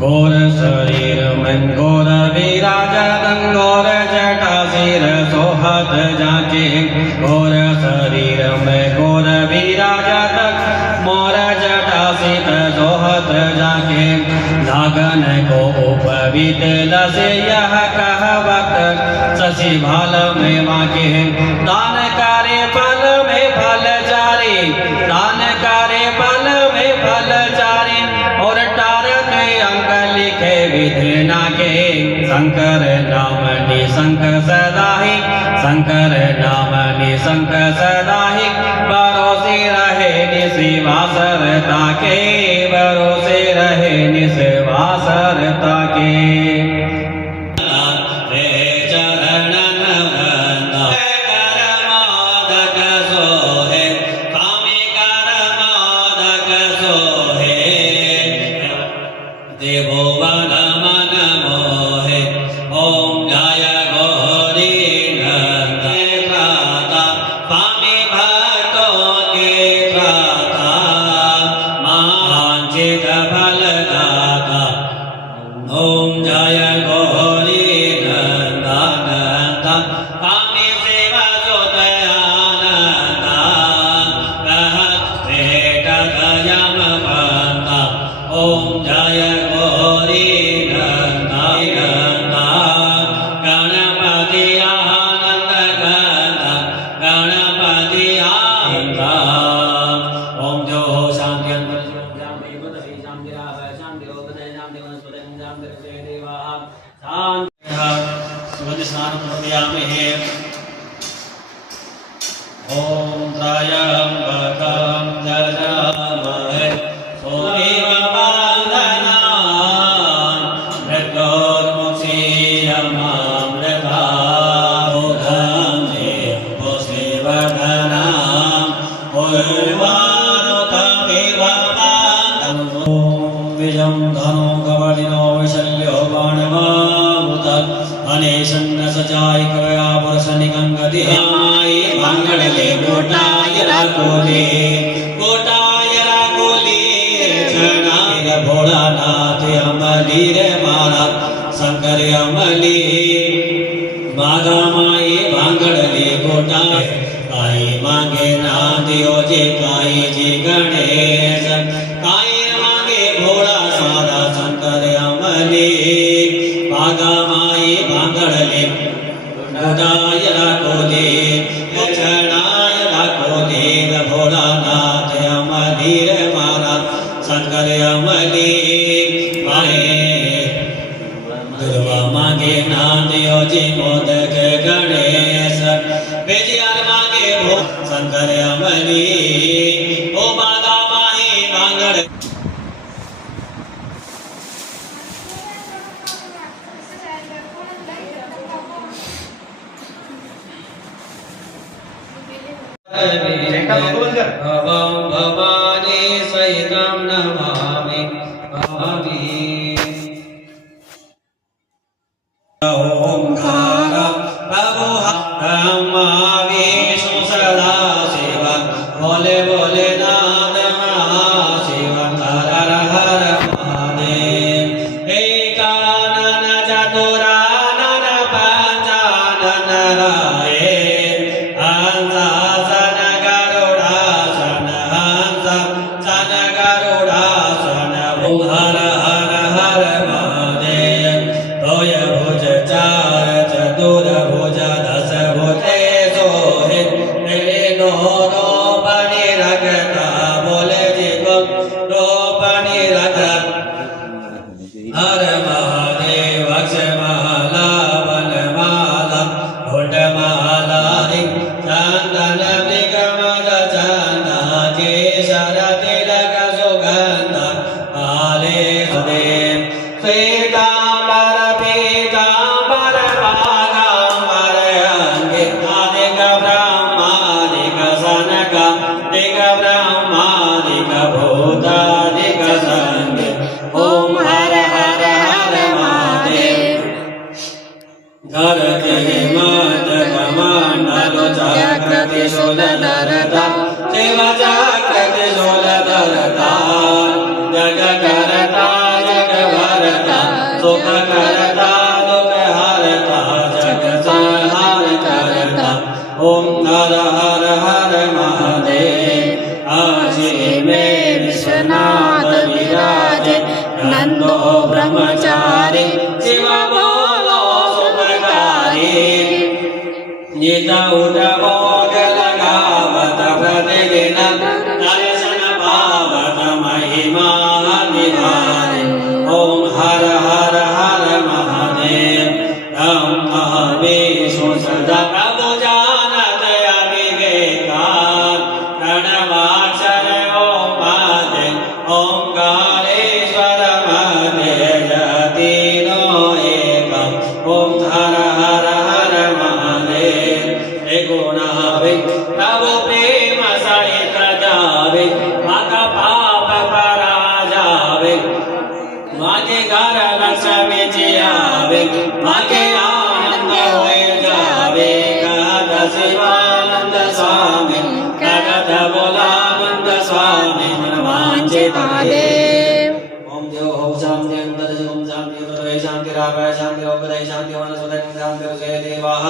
घोर शरीर में घोर विराजतं घोर जटा सिर सोहत जाके घोर शरीर में घोर विराजतं मोर जटा सिर सोहत जाके नागन को उपवित लसे यह कहवत शशि भाल में माके दान करे फल में फल चारे दान करे फल में फल चारे और टारक अंक लिखे विधना के शंकर नाम निशंक सदाहि शंकर नाम निशंक सदाहि भरोसे रहे निशिवासरता के भरोसे रहे निशिवासरता के ओम त्र्यंबकं यजामहे सुगन्धिं विजं धनो कवलिनो विशल्यो बाणमामुत अनेशन्न सचाय कवया वर्षनिकंगति हाय मंगले कोटाय राकोले छनाय भोलानाथ अमली रे मारा शंकर अमली मागा माई भांगड़ले कोटाय काई मांगे ना दियो जे काई जी गणेश काई मांगे भोला सारा शंकर अमली मागा माई भांगड़ले कोटाय राकोले छनाय राकोले भोलानाथ अमली रे मारा शंकर अमली माए दुर्वा मांगे ना दियो जी मोदक गणेश बेजियार मांगे भो शंकर अमली ओ मागा माही भांगड़ भवानी सहितं नमामि ओंकार प्रभु ब्रह्मा विष्णु सदा शिव बोले बोले नाद महाशिव हर हर महादेव एकानन चतुरानन पंचानन राये हंसासन गरुडासन हंसासन गरुडासन हर हर हर महादेव भोय भुज चार चतुर्भुज दश भुजे सोहे नो रोपणि रखता बोले जी को रोपणि रख हर महादेव अक्षमाला वनमाला घुटमाला चंदन मृगमद चंदा केशर तिलक सुगंध आले देव श्वेतांबर पीतांबर बागांबर अंगिकादिक ब्रह्मादिक सनक दिक ब्रह्मादिक भूतादिक संग ओम हर हर हर हर हर हर महादेव आजी में विश्वनाथ विराजे नंदो ब्रह्मचारी शिव बोलो सुखकारी नित उठ भोग लगावत प्रतिदिन दर्शन पावत महिमा निधाने ओम हर हर हर महादेव हम महावीशु सदा प्रभु जानत अविवेका प्रणवाक्षर ओम महादेव ओंकारेश्वर महादेव जतीनो एक ओम हर हर हर महादेव गुणावे प्रभु प्रेम सहित जावे माता पाप पराजावे माके घर लक्ष्मी जियावे माके आनंद होए जावे कहत शिवानंद स्वामी कहत बोलानंद स्वामी मन वांछित देव ओम देव हो शांति अंतर ओम शांति शांति रावय शांति ओपदय शांति वनस्पति शांति देवाः